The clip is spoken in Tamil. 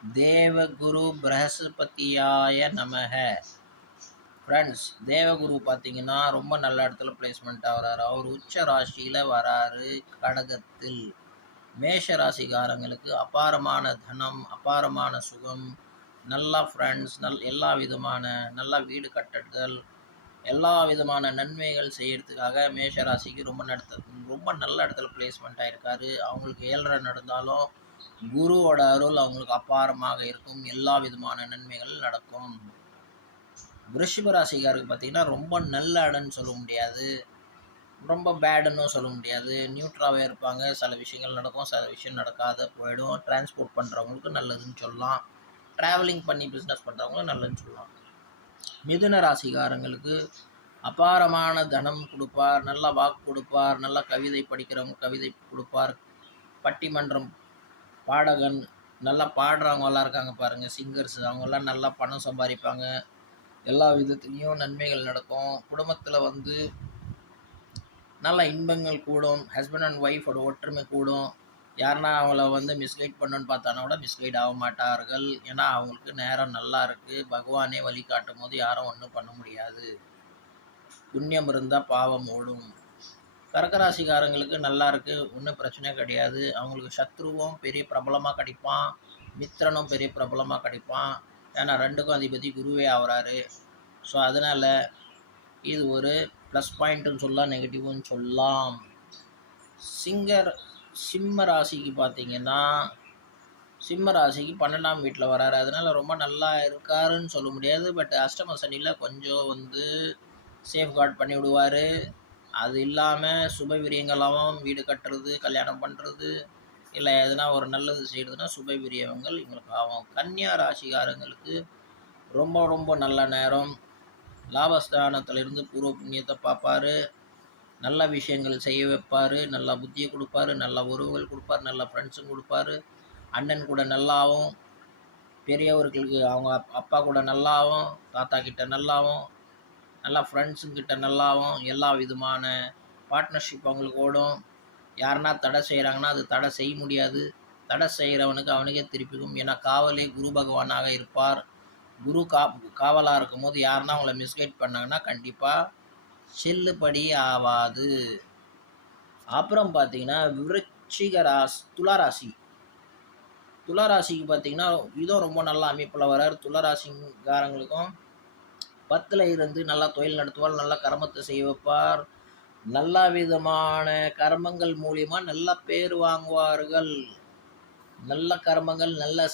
தேவகுரு பிரகஸ்பதியாய நமக. ஃப்ரெண்ட்ஸ், தேவகுரு பார்த்தீங்கன்னா ரொம்ப நல்ல இடத்துல பிளேஸ்மெண்ட் ஆகிறாரு. அவர் உச்ச ராசியில் வராரு கடகத்தில். மேஷ ராசிக்காரங்களுக்கு அபாரமான தனம், அபாரமான சுகம், நல்ல ஃப்ரெண்ட்ஸ், எல்லா விதமான நல்ல வீடு கட்டுதல், எல்லா விதமான நன்மைகள் செய்யறதுக்காக மேஷ ராசிக்கு ரொம்ப நல்ல இடத்துல பிளேஸ்மெண்ட் ஆகிருக்காரு. அவங்களுக்கு 7.5 நடந்தாலும் குருவோட அருள் அவங்களுக்கு அபாரமாக இருக்கும். எல்லா விதமான நன்மைகள் நடக்கும். விருஷிக ராசிக்காருக்கு பார்த்தீங்கன்னா ரொம்ப நல்ல இடம்னு சொல்ல முடியாது, ரொம்ப பேடுன்னு சொல்ல முடியாது. நியூட்ராகவே இருப்பாங்க. சில விஷயங்கள் நடக்கும், சில விஷயம் நடக்காத போயிடும். டிரான்ஸ்போர்ட் பண்ணுறவங்களுக்கு நல்லதுன்னு சொல்லலாம். ட்ராவலிங் பண்ணி பிஸ்னஸ் பண்ணுறவங்களும் நல்லதுன்னு சொல்லலாம். மிதுன ராசிக்காரங்களுக்கு அபாரமான தனம் கொடுப்பார், நல்ல வாக்கு கொடுப்பார், நல்ல கவிதை படிக்கிறவங்க கவிதை கொடுப்பார். பட்டிமன்றம் பாடகன் நல்லா பாடுறவங்கெல்லாம் இருக்காங்க பாருங்கள், சிங்கர்ஸ், அவங்கெல்லாம் நல்லா பணம் சம்பாதிப்பாங்க. எல்லா விதத்துலேயும் நன்மைகள் நடக்கும். குடும்பத்தில் நல்ல இன்பங்கள் கூடும். ஹஸ்பண்ட் அண்ட் ஒய்ஃபோட ஒற்றுமை கூடும். யாருன்னா அவங்கள மிஸ்கைட் பண்ணணுன்னு பார்த்தானா கூட மிஸ்கைட் ஆக மாட்டார்கள். ஏன்னா அவங்களுக்கு நேரம் நல்லா இருக்குது. பகவானே வழிகாட்டும் போது யாரும் ஒன்றும் பண்ண முடியாது. புண்ணியம் இருந்தால் பாவம் ஓடும். கடகராசிக்காரங்களுக்கு நல்லா இருக்குது, ஒன்றும் பிரச்சனை கிடையாது. அவங்களுக்கு சத்ருவும் பெரிய பிரபலமாக கிடைப்பான், மித்திரனும் பெரிய பிரபலமாக கிடைப்பான். ஏன்னா 2க்கும் அதிபதி குருவே ஆகிறாரு. ஸோ அதனால் இது ஒரு ப்ளஸ் பாயிண்ட்டுன்னு சொல்லலாம், நெகட்டிவ்னு சொல்லலாம். சிம்ம ராசிக்கு பார்த்தீங்கன்னா, சிம்ம ராசிக்கு 12ஆம் வீட்டில் வராரு. அதனால் ரொம்ப நல்லா இருக்காருன்னு சொல்ல முடியாது. பட் அஷ்டம சனியில் கொஞ்சம் சேஃப்கார்ட் பண்ணி விடுவார். அது இல்லாமல் சுப விரியங்களாகவும் வீடு கட்டுறது, கல்யாணம் பண்ணுறது, இல்லை எதுனா ஒரு நல்லது செய்கிறதுனா சுப விரியங்கள் எங்களுக்கு ஆகும். கன்னியா ராசிக்காரங்களுக்கு ரொம்ப ரொம்ப நல்ல நேரம். லாபஸ்தானத்திலிருந்து பூர்வ புண்ணியத்தை பார்ப்பார். நல்ல விஷயங்கள் செய்ய வைப்பார். நல்ல புத்தியை கொடுப்பாரு, நல்ல உறவுகள் கொடுப்பார், நல்ல ஃப்ரெண்ட்ஸும் கொடுப்பாரு. அண்ணன் கூட நல்லாவும், பெரியவர்களுக்கு அவங்க அப்பா கூட நல்லாவும், தாத்தா கிட்ட நல்லாவும், நல்லா ஃப்ரெண்ட்ஸுங்கிட்ட நல்லாவும், எல்லா விதமான பார்ட்னர்ஷிப் அவங்களுக்கு ஓடும். யாருன்னா தடை செய்கிறாங்கன்னா அது தடை செய்ய முடியாது. தடை செய்கிறவனுக்கு அவனுக்கே திருப்பிக்கும். ஏன்னா காவலே குரு பகவானாக இருப்பார். குரு காவலாக இருக்கும் போது யாருன்னா அவங்கள மிஸ்கைட் பண்ணாங்கன்னா கண்டிப்பாக செல்லுபடி ஆகாது. அப்புறம் பார்த்தீங்கன்னா துளாராசிக்கு பார்த்தீங்கன்னா இதுவும் ரொம்ப நல்ல அமைப்பில் வர்றார். துளாராசிக்காரங்களுக்கும் 10ல் இருந்து நல்லா தொழில் நடத்துவார், நல்ல கர்மத்தை செய்ய வைப்பார். நல்ல விதமான கர்மங்கள் மூலியமாக நல்ல பேர் வாங்குவார்கள். நல்ல கர்மங்கள் நல்ல